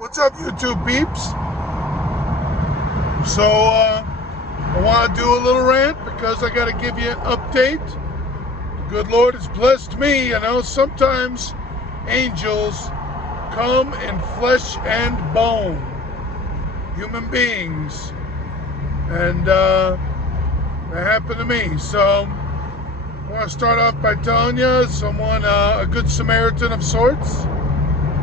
What's up, YouTube peeps? So, I want to do a little rant because I got to give you an update. The good Lord has blessed me. Sometimes angels come in flesh and bone, human beings, and that happened to me. So, I want to start off by telling you someone, a good Samaritan of sorts.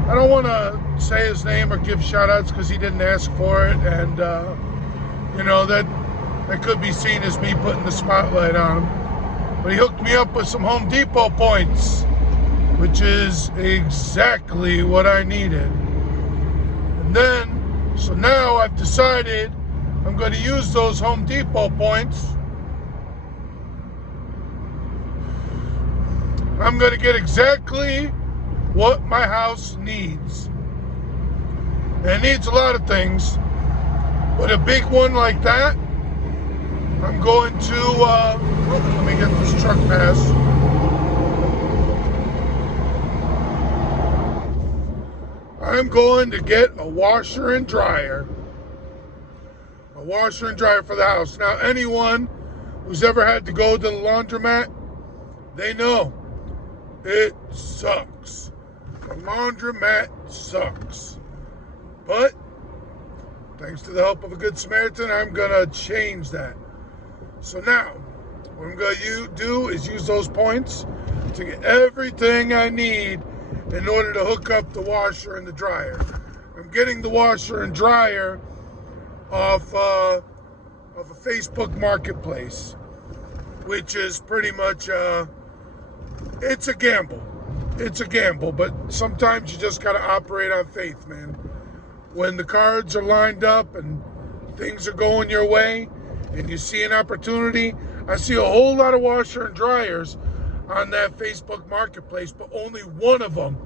I don't want to say his name or give shout-outs because he didn't ask for it, and that could be seen as me putting the spotlight on him. But he hooked me up with some Home Depot points, which is exactly what I needed. So now I've decided I'm going to use those Home Depot points. I'm going to get exactly what my house needs. And it needs a lot of things, but a big one like that, I'm going to, let me get this truck pass. I'm going to get a washer and dryer. A washer and dryer for the house. Now, anyone who's ever had to go to the laundromat, they know it sucks. The laundromat sucks. But, thanks to the help of a good Samaritan, I'm going to change that. So now, what I'm going to do is use those points to get everything I need in order to hook up the washer and the dryer. I'm getting the washer and dryer off of a Facebook marketplace, which is pretty much, it's a gamble. It's a gamble, but sometimes you just got to operate on faith, man. When the cards are lined up and things are going your way and you see an opportunity, I see a whole lot of washer and dryers on that Facebook marketplace, but only one of them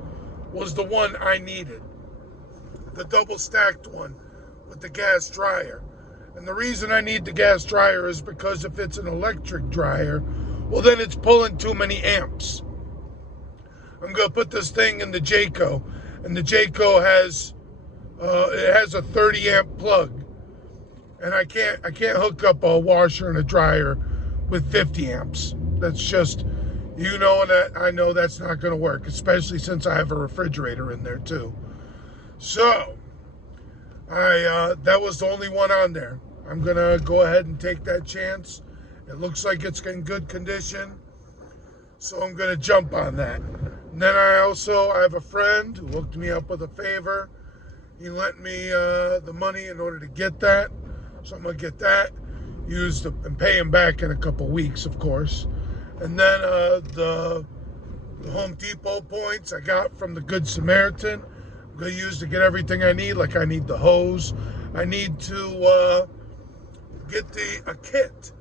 was the one I needed. The double stacked one with the gas dryer. And the reason I need the gas dryer is because if it's an electric dryer, well, then it's pulling too many amps. I'm going to put this thing in the Jayco, and the Jayco has a 30 amp plug, and I can't hook up a washer and a dryer with 50 amps. That's just, and I know that's not going to work, especially since I have a refrigerator in there too. So that was the only one on there. I'm going to go ahead and take that chance. It looks like it's in good condition, so I'm going to jump on that. And then I have a friend who hooked me up with a favor. He lent me the money in order to get that. So I'm going to get that, and pay him back in a couple weeks, of course. And then the Home Depot points I got from the Good Samaritan, I'm going to use to get everything I need. Like I need the hose. I need to get a kit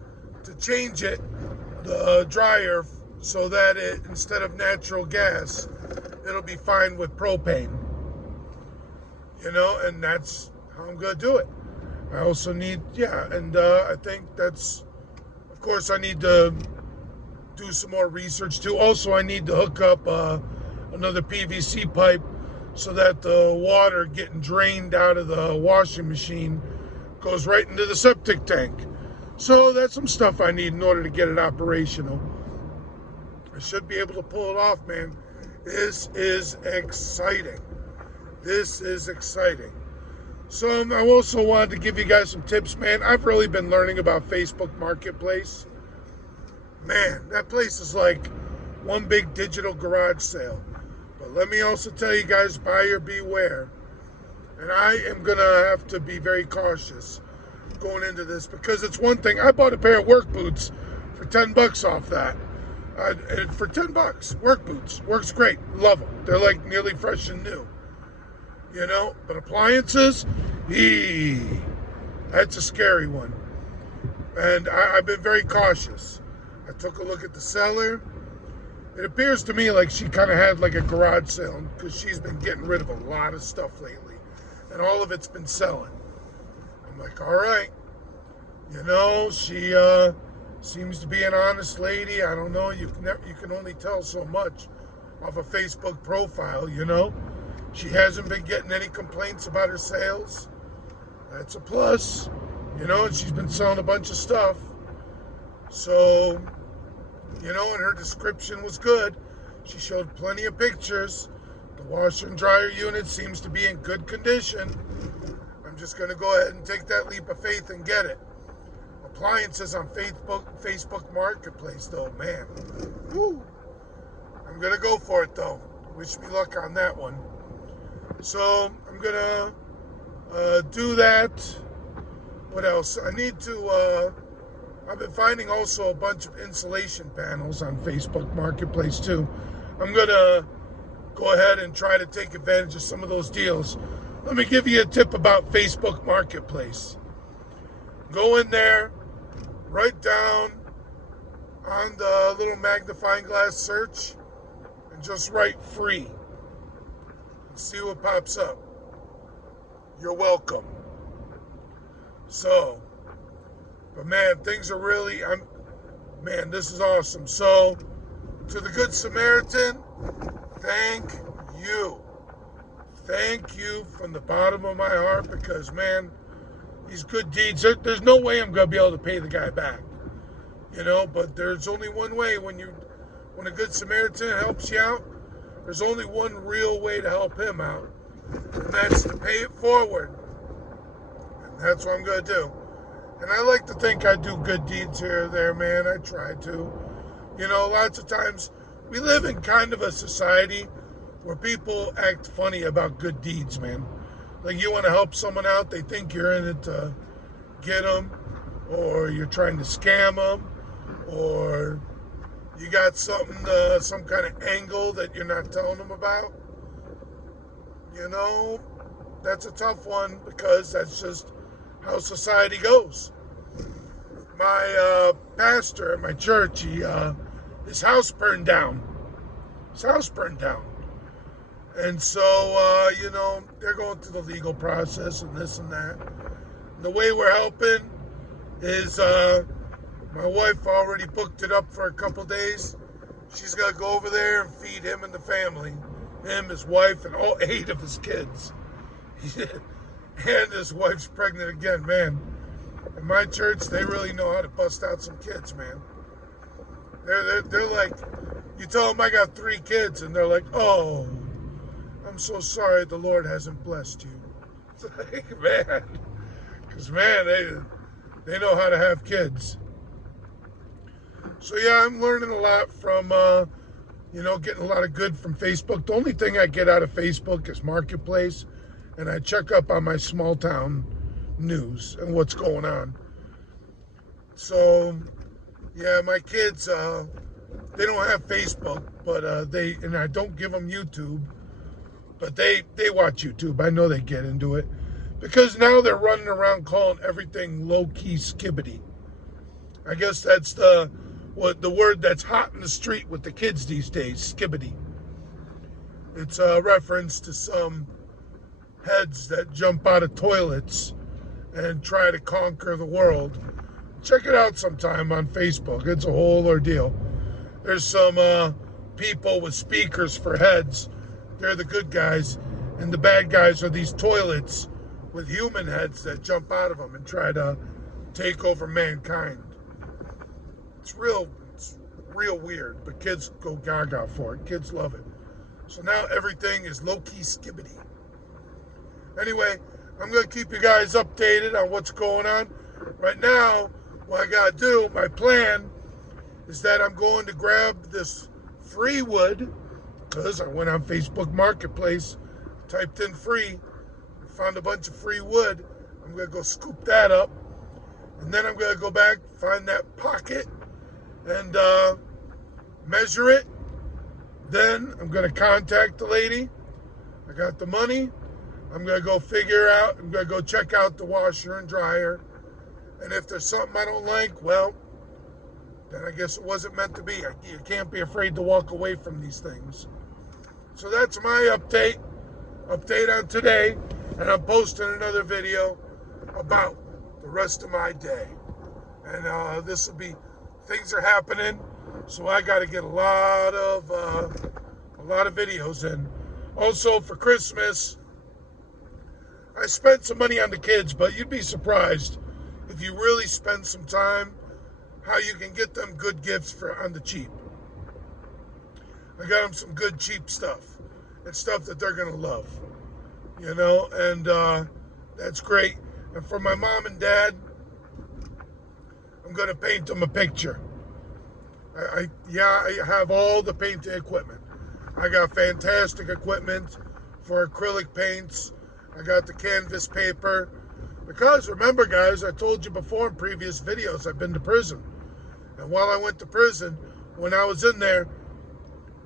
to change the dryer, so that instead of natural gas, it'll be fine with propane. And that's how I'm going to do it. I also need, I think of course I need to do some more research too. Also, I need to hook up another PVC pipe so that the water getting drained out of the washing machine goes right into the septic tank. So that's some stuff I need in order to get it operational. I should be able to pull it off, man. This is exciting. So I also wanted to give you guys some tips, man. I've really been learning about Facebook Marketplace. Man, that place is like one big digital garage sale. But let me also tell you guys, buyer beware. And I am going to have to be very cautious going into this, because it's one thing. I bought a pair of work boots for $10 off that. And for $10, work boots. Works great. Love them. They're like nearly fresh and new. But appliances, that's a scary one. And I've been very cautious. I took a look at the seller. It appears to me like she kind of had like a garage sale, because she's been getting rid of a lot of stuff lately. And all of it's been selling. I'm like, all right. She seems to be an honest lady. I don't know. You can only tell so much off a Facebook profile, She hasn't been getting any complaints about her sales. That's a plus, and she's been selling a bunch of stuff. So, and her description was good. She showed plenty of pictures. The washer and dryer unit seems to be in good condition. I'm just going to go ahead and take that leap of faith and get it. Appliances on Facebook Marketplace, though, man. Woo. I'm going to go for it, though. Wish me luck on that one. So I'm going to do that. What else? I need to... I've been finding also a bunch of insulation panels on Facebook Marketplace, too. I'm going to go ahead and try to take advantage of some of those deals. Let me give you a tip about Facebook Marketplace. Go in there, write down on the little magnifying glass search, and just write free. And see what pops up. You're welcome. So, but man, things are really, man, this is awesome. So, to the Good Samaritan, thank you. Thank you from the bottom of my heart, because, man, these good deeds, there's no way I'm going to be able to pay the guy back. But there's only one way when a Good Samaritan helps you out, there's only one real way to help him out, and that's to pay it forward. And that's what I'm going to do. And I like to think I do good deeds here or there, man. I try to. Lots of times we live in kind of a society where people act funny about good deeds, man. Like, you want to help someone out, they think you're in it to get them, or you're trying to scam them, or you got something, some kind of angle that you're not telling them about. That's a tough one, because that's just how society goes. My pastor at my church, his house burned down. And so, they're going through the legal process and this and that. And the way we're helping is my wife already booked it up for a couple days. She's got to go over there and feed him and the family. Him, his wife, and all 8 of his kids. And his wife's pregnant again, man. In my church, they really know how to bust out some kids, man. They're like, you tell them I got 3 kids, and they're like, oh, I'm so sorry the Lord hasn't blessed you. It's like, man, because, man, they know how to have kids. So, yeah, I'm learning a lot from, getting a lot of good from Facebook. The only thing I get out of Facebook is Marketplace, and I check up on my small town news and what's going on. So, yeah, my kids, they don't have Facebook, but and I don't give them YouTube, but they watch YouTube. I know they get into it, because now they're running around calling everything low-key skibbity. I guess that's the word that's hot in the street with the kids these days, skibbity. It's a reference to some heads that jump out of toilets and try to conquer the world. Check it out sometime on Facebook. It's a whole ordeal. There's some people with speakers for heads. They're the good guys, and the bad guys are these toilets with human heads that jump out of them and try to take over mankind. It's real weird, but kids go gaga for it. Kids love it. So now everything is low-key skibbity. Anyway, I'm going to keep you guys updated on what's going on. Right now, what I got to do, my plan, is that I'm going to grab this free wood, because I went on Facebook Marketplace, typed in free, found a bunch of free wood. I'm going to go scoop that up, and then I'm going to go back, find that pocket, and measure it. Then I'm going to contact the lady. I got the money. I'm going to go I'm going to go check out the washer and dryer. And if there's something I don't like, well, then I guess it wasn't meant to be. You can't be afraid to walk away from these things. So that's my update on today. And I'm posting another video about the rest of my day. And this will be, things are happening, so I got to get a lot of videos in. Also, for Christmas, I spent some money on the kids, but you'd be surprised if you really spend some time how you can get them good gifts for on the cheap. I got them some good cheap stuff and stuff that they're gonna love, and that's great. And for my mom and dad, I'm gonna paint them a picture. I have all the painting equipment. I got fantastic equipment for acrylic paints. I got the canvas paper. Because remember, guys, I told you before in previous videos, I've been to prison. And while I went to prison, when I was in there,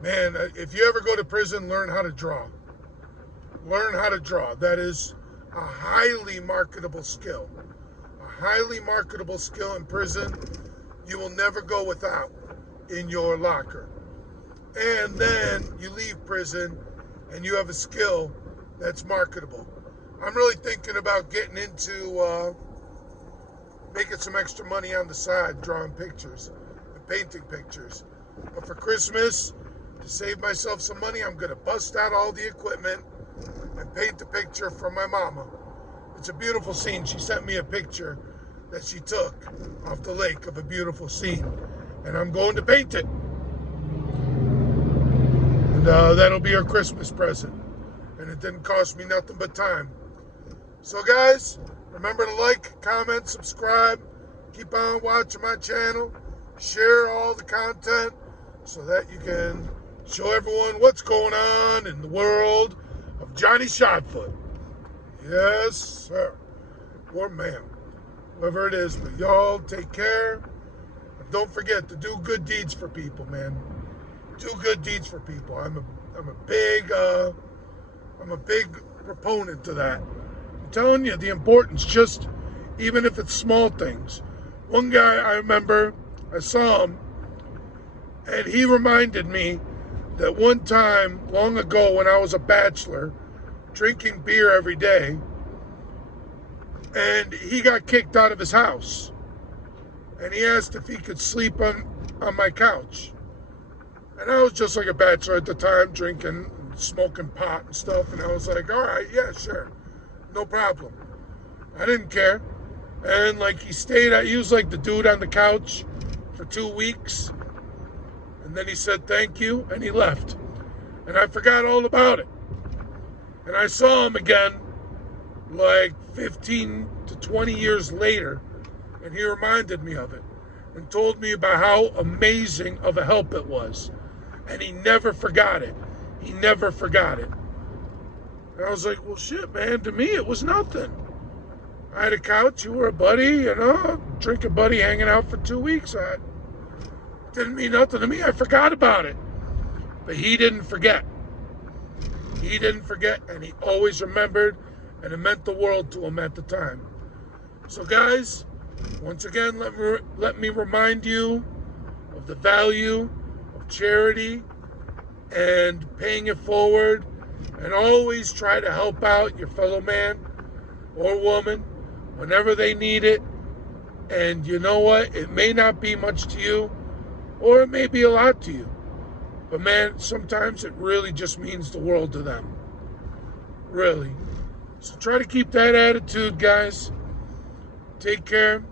man, if you ever go to prison, learn how to draw. Learn how to draw. That is a highly marketable skill. A highly marketable skill in prison you will never go without in your locker. And then you leave prison and you have a skill that's marketable. I'm really thinking about getting into making some extra money on the side, drawing pictures and painting pictures. But for Christmas, to save myself some money, I'm going to bust out all the equipment and paint the picture for my mama. It's a beautiful scene. She sent me a picture that she took off the lake of a beautiful scene, and I'm going to paint it. And that'll be her Christmas present. And it didn't cost me nothing but time. So guys, remember to like, comment, subscribe, keep on watching my channel, share all the content so that you can show everyone what's going on in the world of Johnny Shotfoot. Yes, sir. Or ma'am. Whoever it is. But y'all take care. And don't forget to do good deeds for people, man. Do good deeds for people. I'm a big proponent to that. I'm telling you the importance, just even if it's small things. One guy I remember, I saw him, and he reminded me that one time long ago when I was a bachelor, drinking beer every day, and he got kicked out of his house. And he asked if he could sleep on my couch. And I was just like a bachelor at the time, drinking, smoking pot and stuff. And I was like, all right, yeah, sure. No problem. I didn't care. And like he was like the dude on the couch for 2 weeks. And then he said thank you and he left. And I forgot all about it. And I saw him again like 15 to 20 years later. And he reminded me of it and told me about how amazing of a help it was. And he never forgot it. He never forgot it. And I was like, well, shit, man, to me it was nothing. I had a couch, you were a buddy, drinking buddy, hanging out for 2 weeks. It didn't mean nothing to me. I forgot about it. But he didn't forget. He didn't forget, and he always remembered, and it meant the world to him at the time. So guys, once again, let me remind you of the value of charity and paying it forward, and always try to help out your fellow man or woman whenever they need it. And you know what? It may not be much to you, or it may be a lot to you. But man, sometimes it really just means the world to them. Really. So try to keep that attitude, guys. Take care,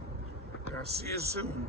and I'll see you soon.